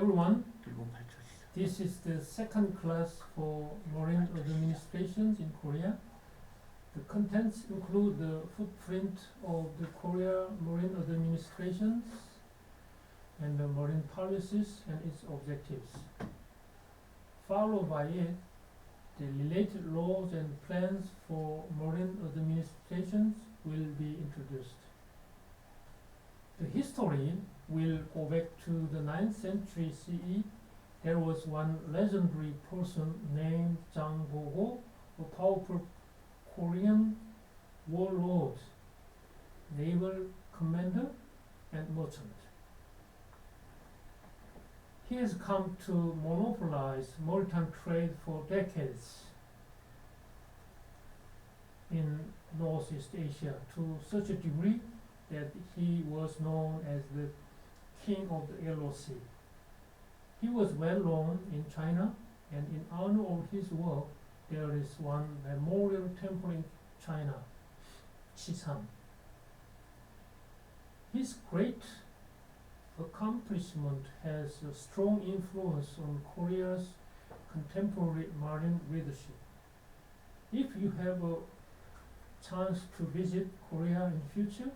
everyone. 15800. This is the second class for marine administrations in Korea. The contents include the footprint of the Korea marine administrations and the marine policies and its objectives. Followed by it, the related laws and plans for marine administrations will be introduced. The history will go back to the 9th century CE. There was one legendary person named Jang Bo-go, a powerful Korean warlord, naval commander, and merchant. He has come to monopolize maritime trade for decades in Northeast Asia to such a degree that he was known as the King of the Yellow Sea. He was well known in China, and in honor of his work, there is one memorial temple in China, Chisan. His great accomplishment has a strong influence on Korea's contemporary marine leadership. If you have a chance to visit Korea in future,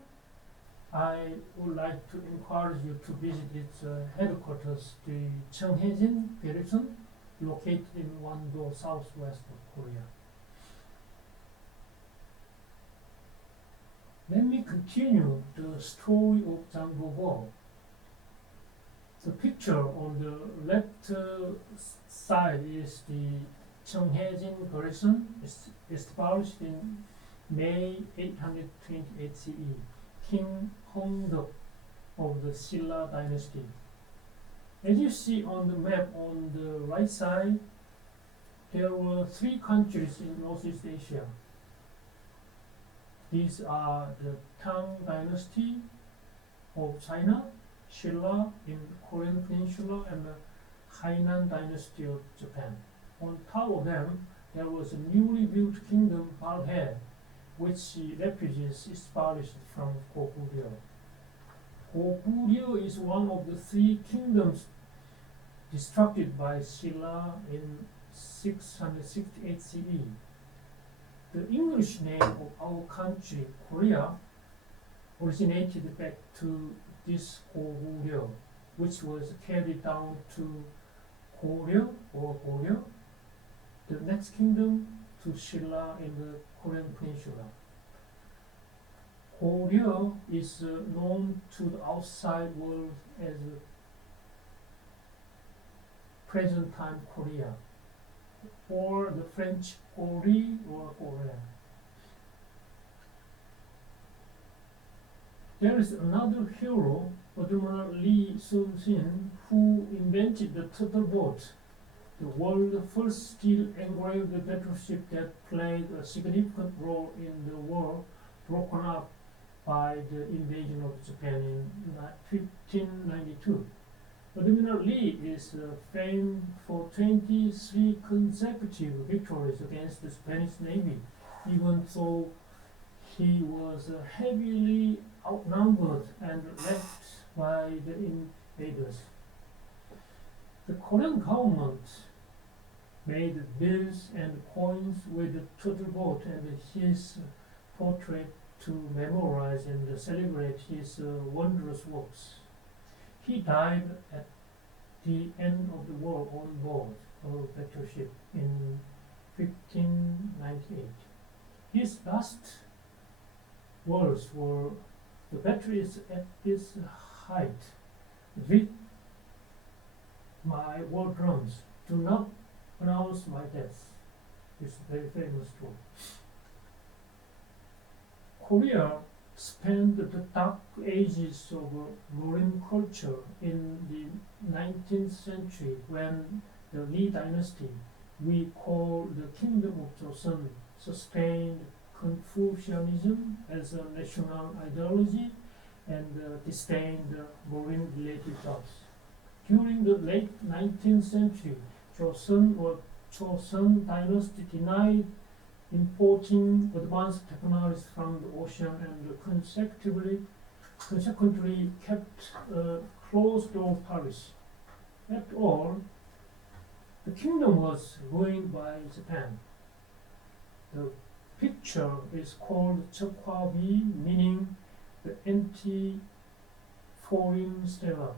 I would like to encourage you to visit its headquarters, the Cheonghaejin garrison, located in Wando, southwest of Korea. Let me continue the story of Jang Bo-go. The picture on the left side is the Cheonghaejin garrison, established in May 828 CE. King Hongdeok of the Silla dynasty. As you see on the map on the right side, there were 3 countries in Northeast Asia. These are the Tang dynasty of China, Silla in Korean Peninsula, and the Hainan dynasty of Japan. On top of them, there was a newly built kingdom, Balhae, which refugees established from Goguryeo. Goguryeo is one of the 3 kingdoms destructed by Silla in 668 CE. The English name of our country, Korea, originated back to this Goguryeo, which was carried down to Goryeo or Goryeo, the next kingdom to Silla in the Korean Peninsula. Goryeo is known to the outside world as present time Korea, or the French Gory or Korea. There is another hero, Admiral Lee Sun-sin, who invented the turtle boat, the world's first steel engraved battleship that played a significant role in the war broken up by the invasion of Japan in 1592. Admiral Lee is famed for 23 consecutive victories against the Spanish Navy, even though he was heavily outnumbered and left by the invaders. The Korean government made bills and coins with the turtle boat and his portrait to memorize and celebrate his wondrous works. He died at the end of the war on board a battleship in 1598. His last words were, "The battery is at its height. Beat my war drums. Do not announce my death." It's very famous too. Korea spent the dark ages of marine culture in the 19th century when the Lee dynasty, we call the Kingdom of Joseon, sustained Confucianism as a national ideology and disdained marine-related jobs. During the late 19th century, Joseon dynasty denied importing advanced technologies from the ocean and consequently kept a closed-door policy. After all, the kingdom was ruined by Japan. The picture is called Chokwabi, meaning the anti-foreign stela.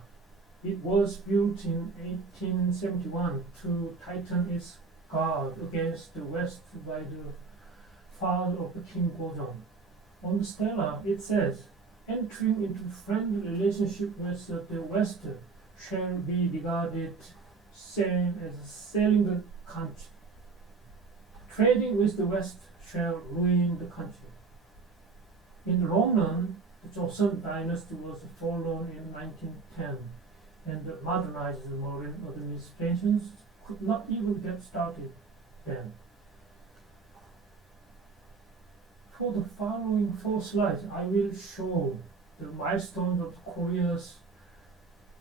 It was built in 1871 to tighten its guard against the West by the father of the King Gojong. On the stela, it says, entering into friendly relationship with the West shall be regarded same as selling the country. Trading with the West shall ruin the country. In the long run, the Joseon dynasty was fallen in 1910, and the modernized modern administrations could not even get started then. For the following 4 slides, I will show the milestones of Korea's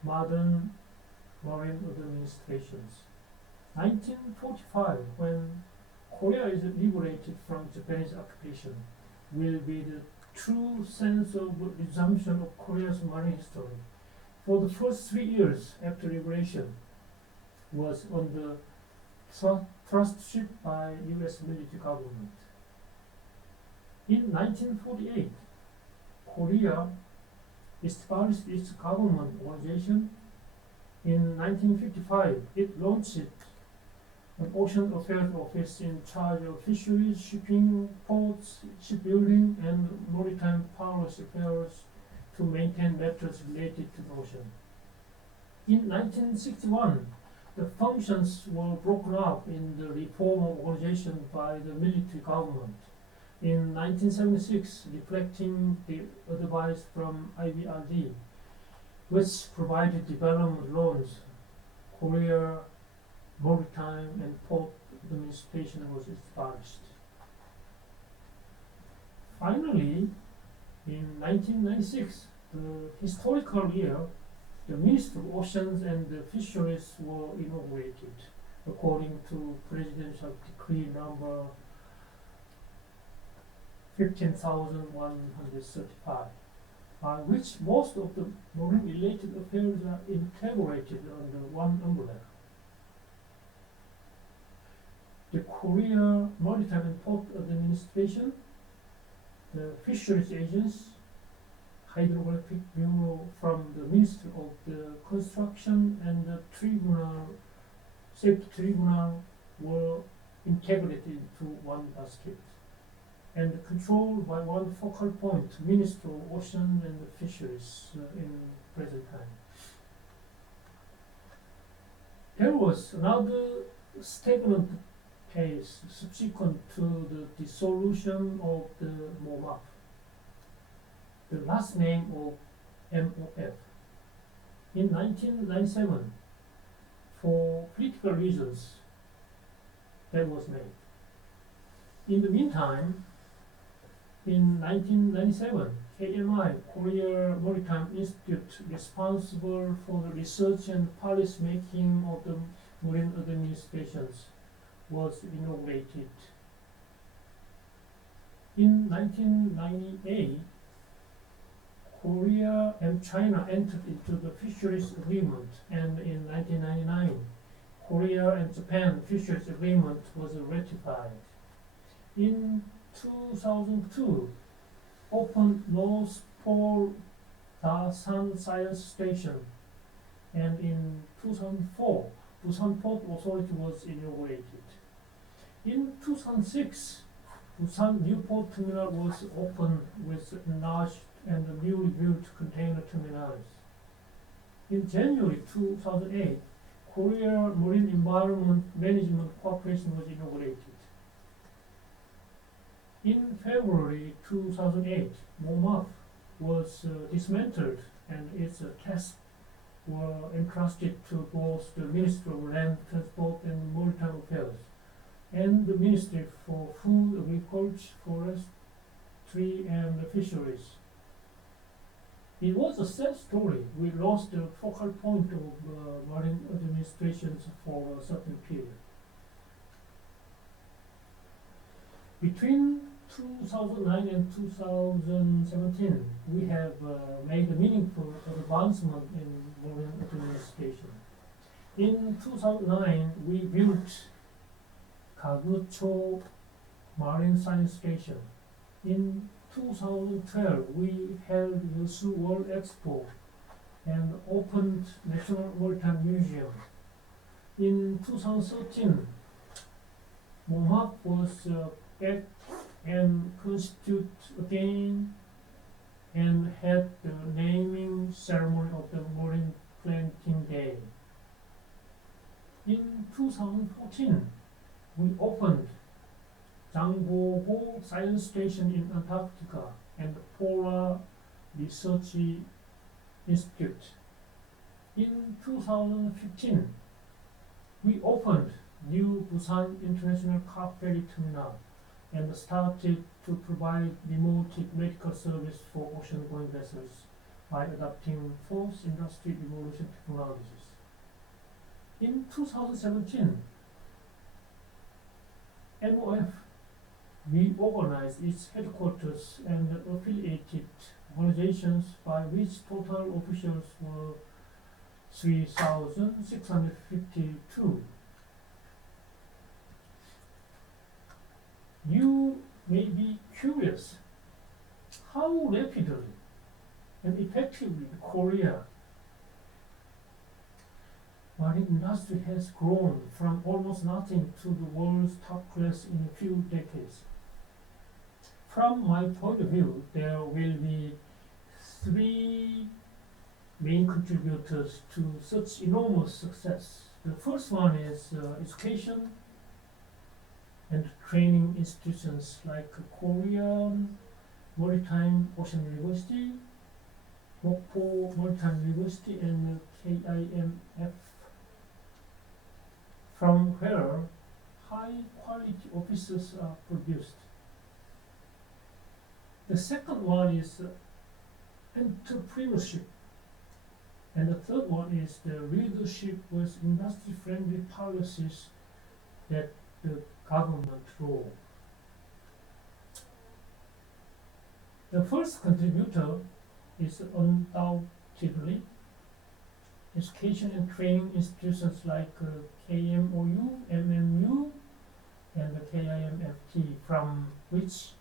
modern marine administrations. 1945, when Korea is liberated from Japanese occupation, will be the true sense of resumption of Korea's marine history. For the first 3 years after liberation was under trustship by U.S. military government. In 1948, Korea established its government organization. In 1955, it launched an ocean affairs office in charge of fisheries, shipping, ports, shipbuilding, and maritime policy affairs to maintain matters related to the ocean. In 1961, the functions were broken up in the reform of organization by the military government. In 1976, reflecting the advice from IBRD, which provided development loans, Korea Maritime and Port Administration was established. Finally, in 1996, the historical year, the Ministry of Oceans and Fisheries were inaugurated according to Presidential Decree number 15,135, by which most of the marine-related affairs are integrated under one umbrella. The Korea Maritime and Port Administration, the Fisheries Agents, Hydrographic Bureau from the Ministry of the Construction, and the Safety Tribunal were integrated into one basket and controlled by one focal point, Ministry of Ocean and Fisheries in present time. There was another stagnant case subsequent to the dissolution of the MOMAF, the last name of MOF. In 1997, for political reasons, that was made. In the meantime, in 1997, KMI, Korea Maritime Institute, responsible for the research and policy making of the marine administrations, was inaugurated. In 1998, Korea and China entered into the fisheries agreement, and in 1999, Korea and Japan fisheries agreement was ratified. In 2002, opened North Pole Dasan Science Station, and in 2004, Busan Port Authority was inaugurated. In 2006, Busan New Port Terminal was opened with enlarged and newly built container terminals. In January 2008, Korea Marine Environment Management Corporation was inaugurated. In February 2008, MOMAF was dismantled, and its tasks were entrusted to both the Ministry of Land Transport and Maritime Affairs and the Ministry for Food, Agriculture, Forestry, and Fisheries. It was a sad story. We lost the focal point of marine administrations for a certain period. Between 2009 and 2017, we have made a meaningful advancement in marine administration. In 2009, we built Kagucho Marine Science Station. In 2012, we held Yosu World Expo and opened National Maritime Museum. In 2013, MOMAP was back and constituted again and had the naming ceremony of the Marine Planting Day. In 2014, we opened Jangbogo Science Station in Antarctica and Polar Research Institute. In 2015, we opened new Busan International Car Ferry Terminal and started to provide remote medical service for ocean-going vessels by adopting fourth industry evolution technologies. In 2017, MOF reorganized its headquarters and affiliated organizations, by which total officials were 3,652. You may be curious how rapidly and effectively Korea marine industry has grown from almost nothing to the world's top class in a few decades. From my point of view, there will be three main contributors to such enormous success. The first one is education and training institutions like Korean Maritime Ocean University, Mokpo Maritime University, and KIMF, from where high-quality officers are produced. The second one is entrepreneurship, and the third one is the leadership with industry-friendly policies that the government role. The first contributor is undoubtedly education and training institutions like KMOU, MMU, and the KIMFT, from which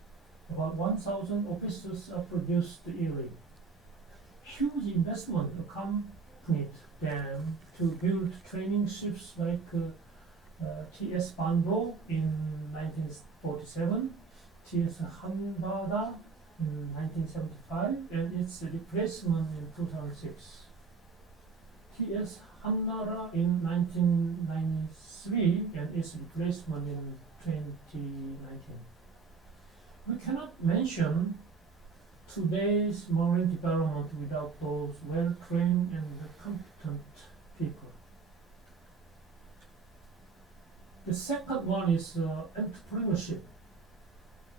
about 1,000 officers are produced yearly. Huge investment accompanied them to build training ships like T.S. Banbo in 1947, T.S. Hanbada in 1975, and its replacement in 2006. T.S. Hannara in 1993 and its replacement in 2019. We cannot mention today's marine development without those well-trained and competent people. The second one is entrepreneurship.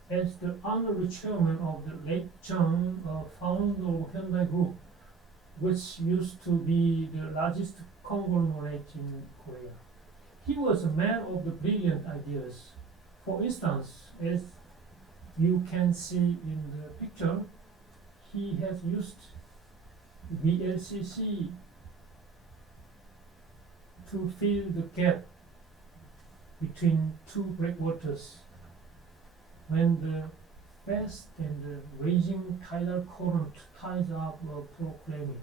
As the honorary chairman of the late Chung, founder of Hyundai Group, which used to be the largest conglomerate in Korea. He was a man of the brilliant ideas. For instance, as you can see in the picture, he has used VLCC to fill the gap between two breakwaters when the fast and the raging tidal current ties up proclaiming.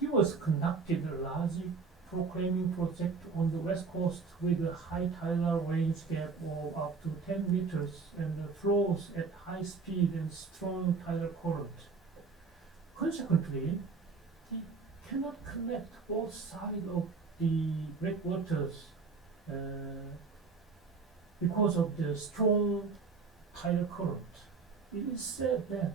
He was conducted a large proclaiming project on the west coast with a high tidal range gap of up to 10 meters and flows at high speed and strong tidal current. Consequently, he cannot connect both sides of the breakwaters because of the strong tidal current. It is said that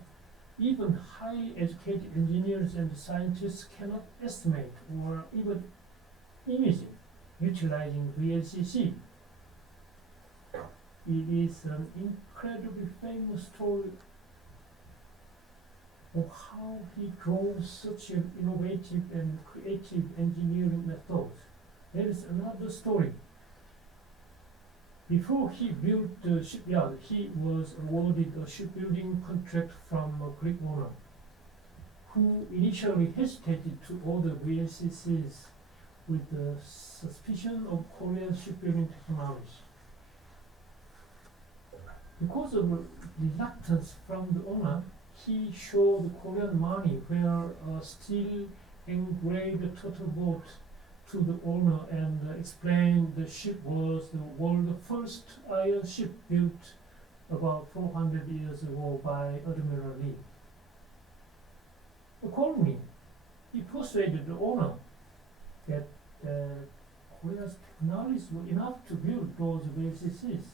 even highly educated engineers and scientists cannot estimate or even imagine utilizing VLCC. It is an incredibly famous story of how he drove such an innovative and creative engineering method. There is another story. Before he built the shipyard, he was awarded a shipbuilding contract from a Greek owner, who initially hesitated to order VLCCs with the suspicion of Korean shipbuilding technology. Because of reluctance from the owner, he showed Korean money where a steel engraved turtle boat to the owner and explained the ship was the world's first iron ship built about 400 years ago by Admiral Lee. Accordingly, he persuaded the owner that Korea's technologies were enough to build those VLCCs.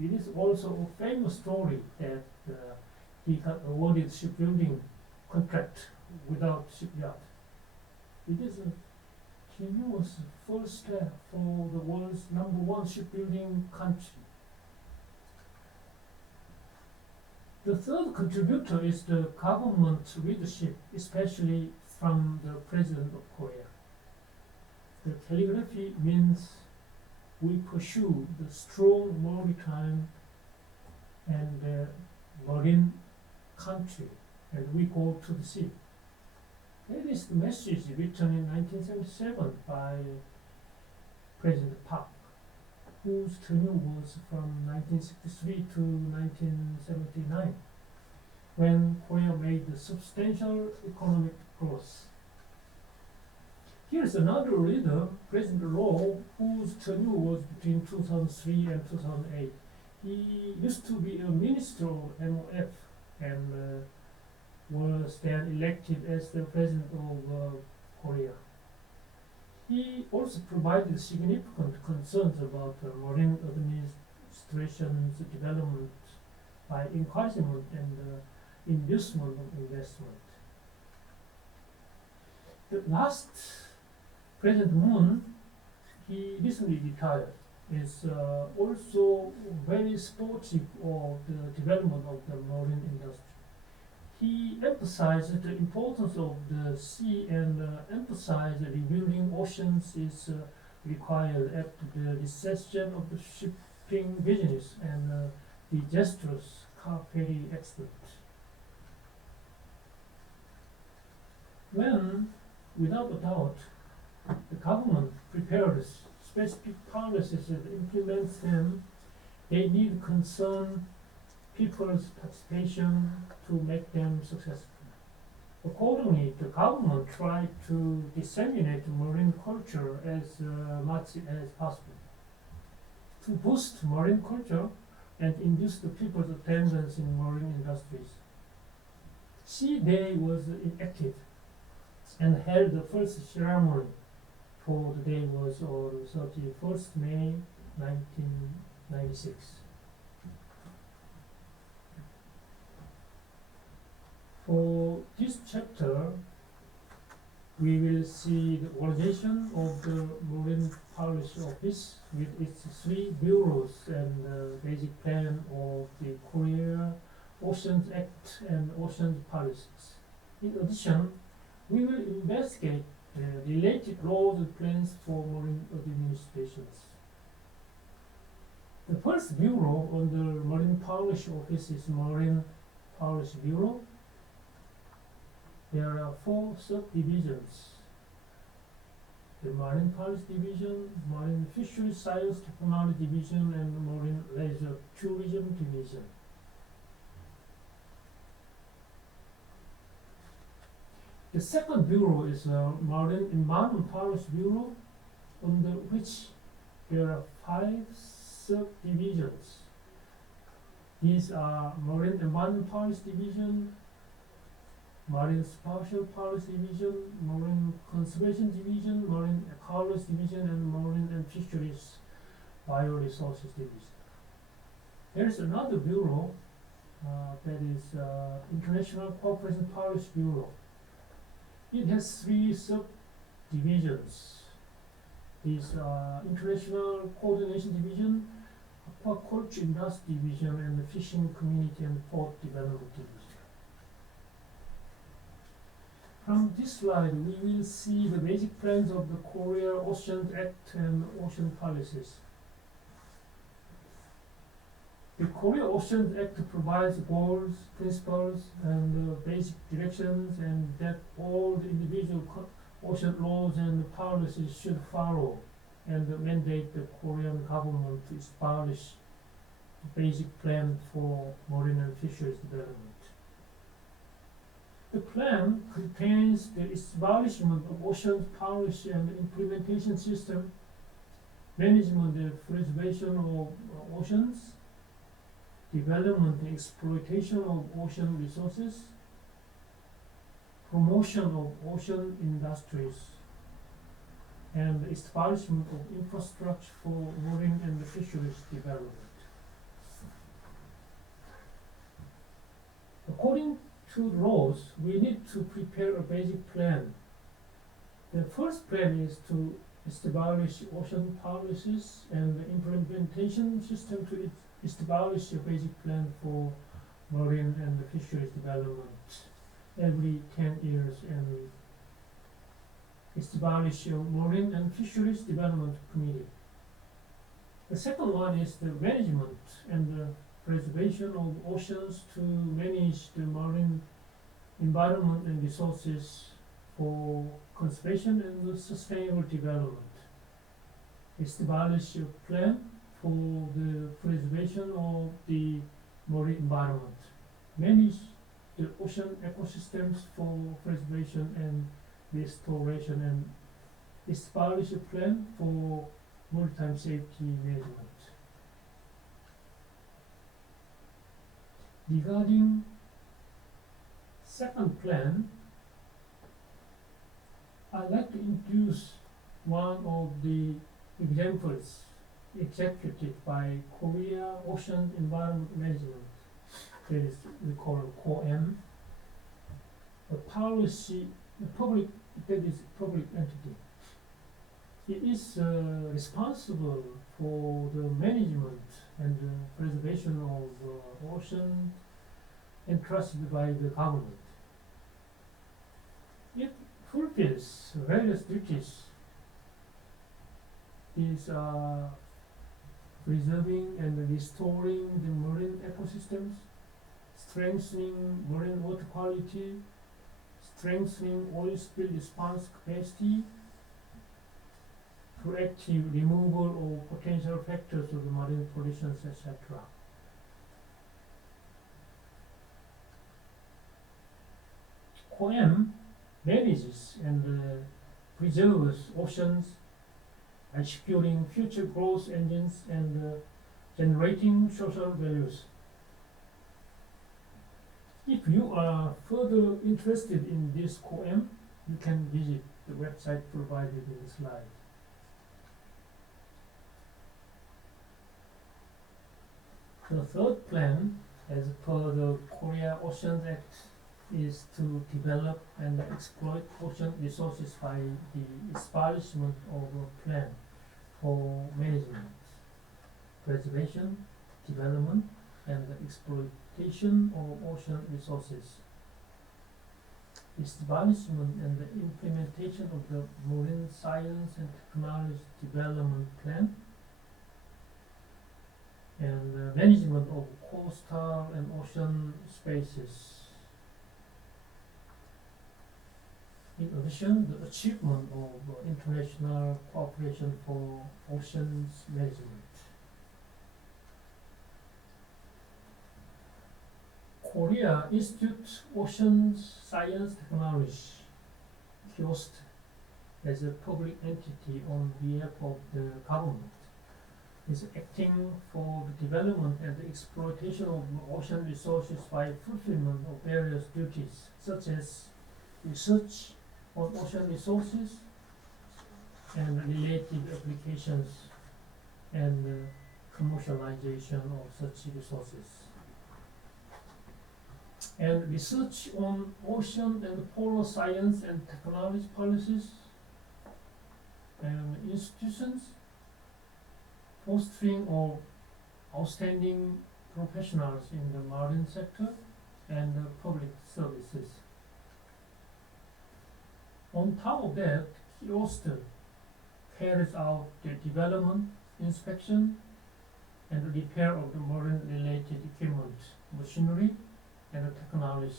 It is also a famous story that he got awarded shipbuilding contract without shipyard. It is a continuous first step for the world's #1 shipbuilding country. The third contributor is the government leadership, especially from the President of Korea. The calligraphy means we pursue the strong maritime and marine country, and we go to the sea. That is the message written in 1977 by President Park, whose tenure was from 1963 to 1979, when Korea made substantial economic growth. Here is another leader, President Roh, whose tenure was between 2003 and 2008. He used to be a minister of MOF and was then elected as the president of Korea. He also provided significant concerns about marine administration's development by encouragement and inducement of investment. The last President Moon, he recently retired, is also very supportive of the development of the marine industry. He emphasized the importance of the sea and emphasized rebuilding oceans is required after the recession of the shipping business and disastrous car ferry accident. When, without a doubt, the government prepares specific policies and implements them, they need concern people's participation to make them successful. Accordingly, the government tried to disseminate marine culture as much as possible. To boost marine culture and induce the people's attendance in marine industries, Sea Day was enacted and held the first ceremony for the day was on 31st May 1996. For this chapter, we will see the organization of the Marine Policy Office with its 3 bureaus and the basic plan of the Korea Oceans Act and ocean policies. In addition, we will investigate related laws and plans for marine administrations. The first bureau under Marine Policy Office is Marine Policy Bureau. There are 4 subdivisions: the Marine Policy Division, Marine Fisheries Science Technology Division, and the Marine Leisure Tourism Division. The second bureau is Marine Environment Policy Bureau, under which there are 5 subdivisions. These are Marine Environment Policy Division, Marine Spatial Policy Division, Marine Conservation Division, Marine Ecology Division, and Marine and Fisheries Bioresources Division. There is another bureau that is International Cooperation Policy Bureau. It has 3 subdivisions. These are International Coordination Division, Aquaculture Industry Division, and the Fishing Community and Port Development Division. From this slide, we will see the basic plans of the Korea Oceans Act and ocean policies. The Korea Oceans Act provides goals, principles, and basic directions, and that all the individual ocean laws and policies should follow and mandate the Korean government to establish a basic plan for marine and fisheries development. The plan contains the establishment of ocean policy and implementation system, management and preservation of oceans, development and exploitation of ocean resources, promotion of ocean industries, and the establishment of infrastructure for marine and fisheries development. According to the laws, we need to prepare a basic plan. The first plan is to establish ocean policies and the implementation system to establish a basic plan for marine and fisheries development every 10 years and establish a marine and fisheries development committee. The second one is the management and the preservation of oceans to manage the marine environment and resources for conservation and sustainable development. Establish a plan for the preservation of the marine environment. Manage the ocean ecosystems for preservation and restoration, and establish a plan for maritime safety management. Regarding second plan, I'd like to introduce one of the examples executed by Korea Ocean Environment Management, that is we call COEM, a policy, that is public entity. It is responsible for the management and the preservation of ocean entrusted by the government. It fulfills various duties. These are preserving and restoring the marine ecosystems, strengthening marine water quality, strengthening oil spill response capacity, proactive removal of potential factors of the marine pollutions, etc. COEM manages and preserves oceans by securing future growth engines and generating social values. If you are further interested in this COEM, you can visit the website provided in the slide. The third plan, as per the Korea Oceans Act, is to develop and exploit ocean resources by the establishment of a plan for management, preservation, development, and exploitation of ocean resources. Establishment and the implementation of the marine science and technology development plan, and management of coastal and ocean spaces. In addition, the achievement of international cooperation for oceans management. Korea Institute Ocean Science Technology, KIOST, as a public entity on behalf of the government, is acting for the development and the exploitation of ocean resources by fulfillment of various duties, such as research on ocean resources and related applications and commercialization of such resources. And research on ocean and polar science and technology policies and institutions, fostering of outstanding professionals in the marine sector and public services. On top of that, KIOST carries out the development, inspection, and repair of the marine-related equipment, machinery, and technology.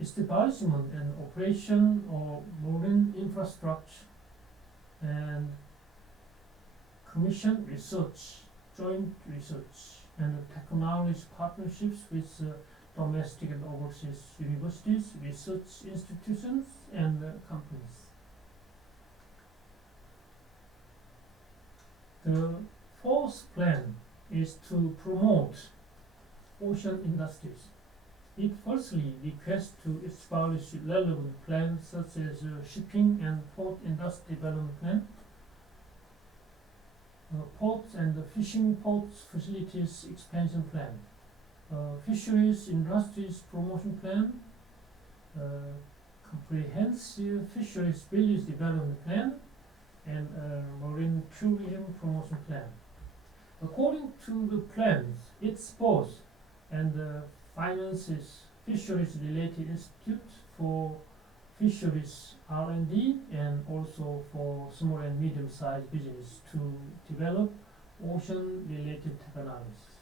establishment and operation of marine infrastructure, and commission research, joint research, and technology partnerships with domestic and overseas universities, research institutions, and companies. The fourth plan is to promote ocean industries. It firstly requests to establish relevant plans such as shipping and port industry development plan, ports and fishing ports facilities expansion plan, fisheries industries promotion plan, comprehensive fisheries village development plan, and marine tourism promotion plan. According to the plans, it supports and finances fisheries-related institute for fisheries R&D and also for small and medium-sized business to develop ocean-related technologies.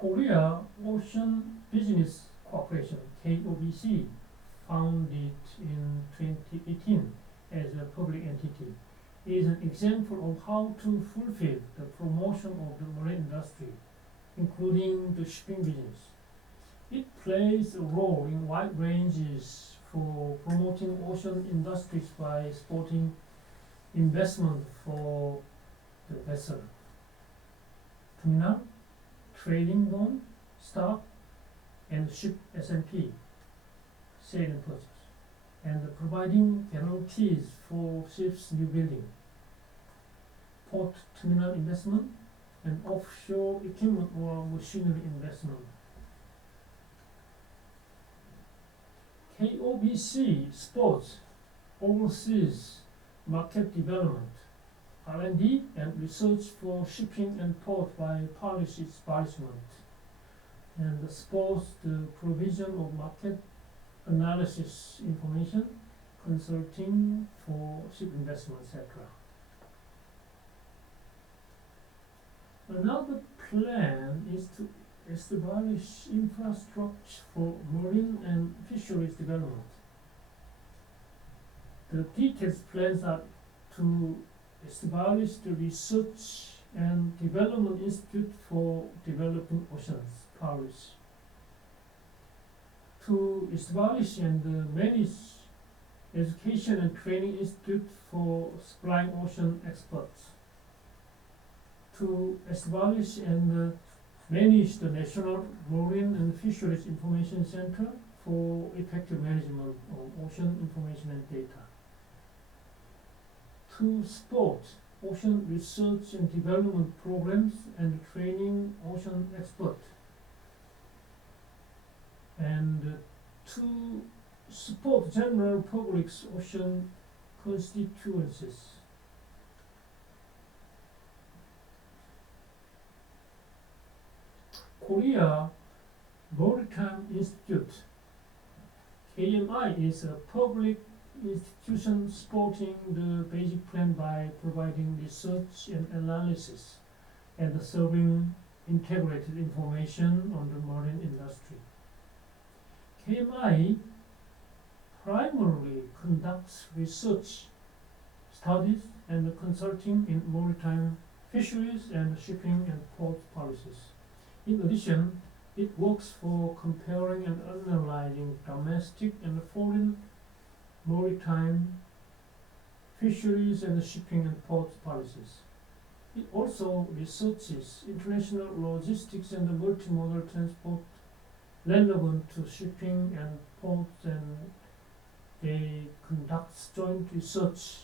Korea Ocean Business Corporation, KOBC, founded in 2018 as a public entity, is an example of how to fulfill the promotion of the marine industry, including the shipping business. It plays a role in wide ranges for promoting ocean industries by supporting investment for the vessel, terminal, trading loan, stock, and ship S&P, sale and purchase, and providing guarantees for ships' new building, port terminal investment, and offshore equipment or machinery investment. KOBC supports overseas market development, R&D, and research for shipping and port by policy establishment, and supports the provision of market analysis information, consulting for ship investment, etc. Another plan is to establish infrastructure for marine and fisheries development. The detailed plans are to establish the Research and Development Institute for Developing Oceans, Paris, to establish and manage Education and Training Institute for Supplying Ocean Experts, to establish and manage the National Marine and Fisheries Information Center for effective management of ocean information and data, to support ocean research and development programs and training ocean experts, and to support general public's ocean constituencies. Korea Maritime Institute, KMI, is a public institution supporting the basic plan by providing research and analysis and serving integrated information on the marine industry. KMI primarily conducts research, studies, and consulting in maritime fisheries and shipping and port policies. In addition, it works for comparing and analyzing domestic and foreign maritime fisheries and shipping and port policies. It also researches international logistics and multimodal transport relevant to shipping and ports, and they conduct joint research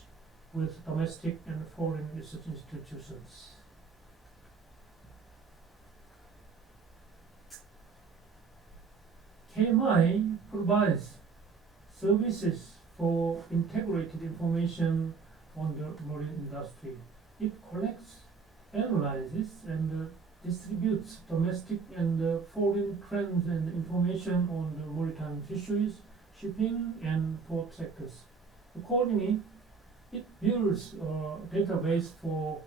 with domestic and foreign research institutions. KMI provides services for integrated information on the marine industry. It collects, analyzes, and distributes domestic and foreign trends and information on the maritime fisheries, shipping, and port sectors. Accordingly, it builds a database for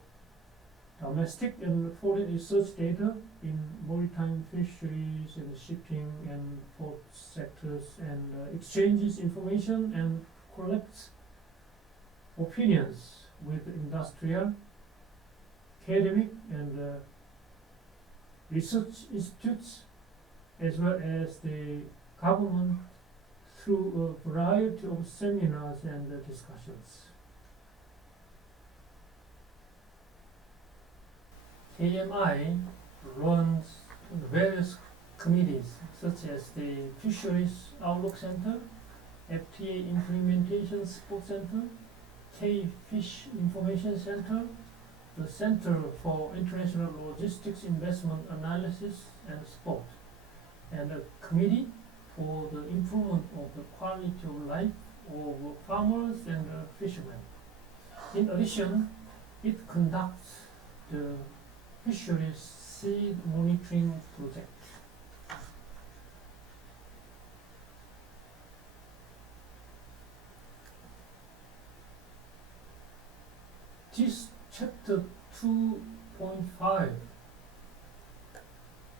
domestic and foreign research data in maritime fisheries and shipping and port sectors, and exchanges information and collects opinions with industrial, academic, and research institutes, as well as the government, through a variety of seminars and discussions. KMI runs various committees such as the Fisheries Outlook Center, FTA Implementation Support Center, K-Fish Information Center, the Center for International Logistics Investment Analysis and Support, and a committee for the improvement of the quality of life of farmers and fishermen. In addition, it conducts the fisheries seed monitoring project. This chapter 2.5,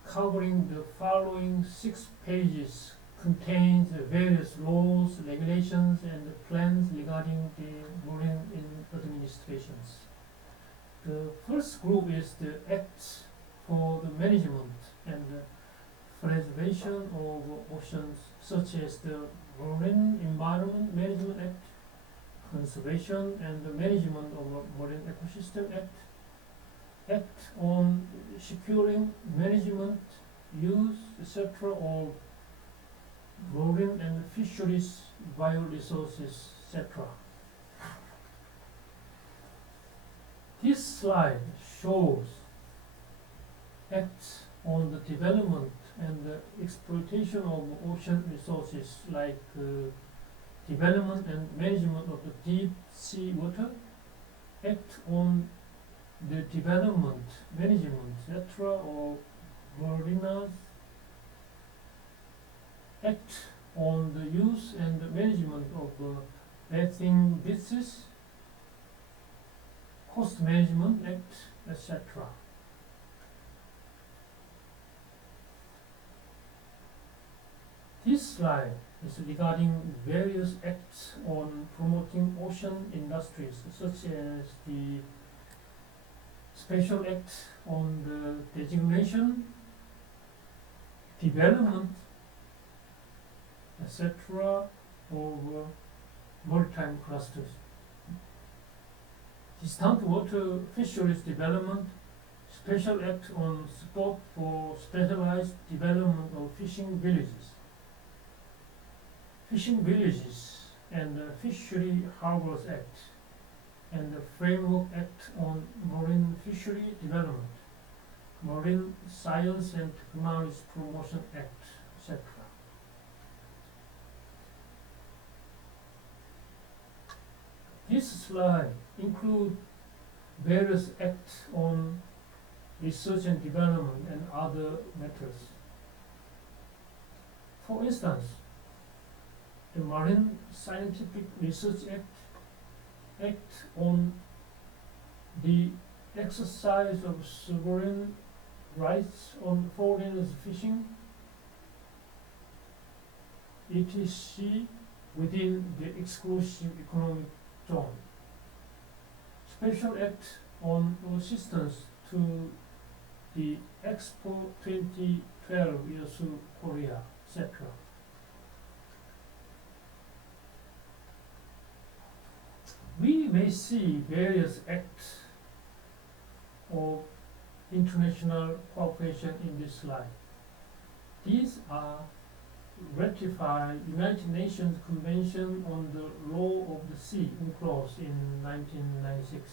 covering the following 6 pages, contains various laws, regulations, and plans regarding the marine administrations. The first group is the acts for the management and preservation of oceans, such as the Marine Environment Management Act, Conservation and the Management of Marine Ecosystem Act, Act on Securing Management, Use, etc. of marine and fisheries bioresources, etc. This slide shows acts on the development and the exploitation of ocean resources, like development and management of the deep sea water, act on the development, management, etc. of marinas, act on the use and the management of bathing beaches, coast management act, etc. This slide is regarding various acts on promoting ocean industries, such as the Special Act on the designation, development, etc. of maritime clusters. Distant water fisheries development, Special Act on support for specialized development of fishing villages. Fishing Villages and the Fishery Harbors Act, and the Framework Act on Marine Fishery Development, Marine Science and Technology Promotion Act, etc. This slide includes various acts on research and development and other matters. For instance, the Marine Scientific Research Act on the exercise of sovereign rights on foreigners fishing, etc. within the exclusive economic zone. Special Act on assistance to the Expo 2012 Yosu Korea, etc. We may see various acts of international cooperation in this slide. These are ratified United Nations Convention on the Law of the Sea, UNCLOS, in 1996,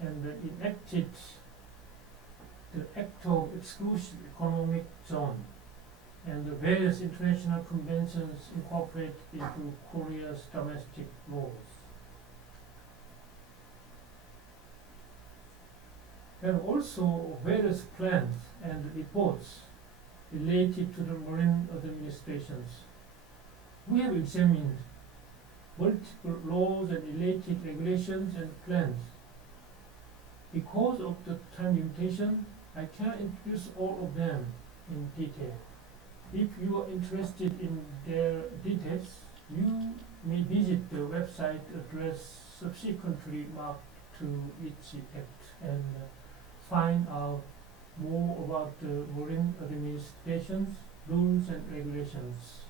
and enacted the Act of Exclusive Economic Zone, and the various international conventions incorporate into Korea's domestic laws. There are also various plans and reports related to the marine administrations. We have examined multiple laws and related regulations and plans Because of the time limitation, I cannot introduce all of them in detail. If you are interested in their details, you may visit the website address subsequently marked to each act and find out more about the marine administration's rules and regulations.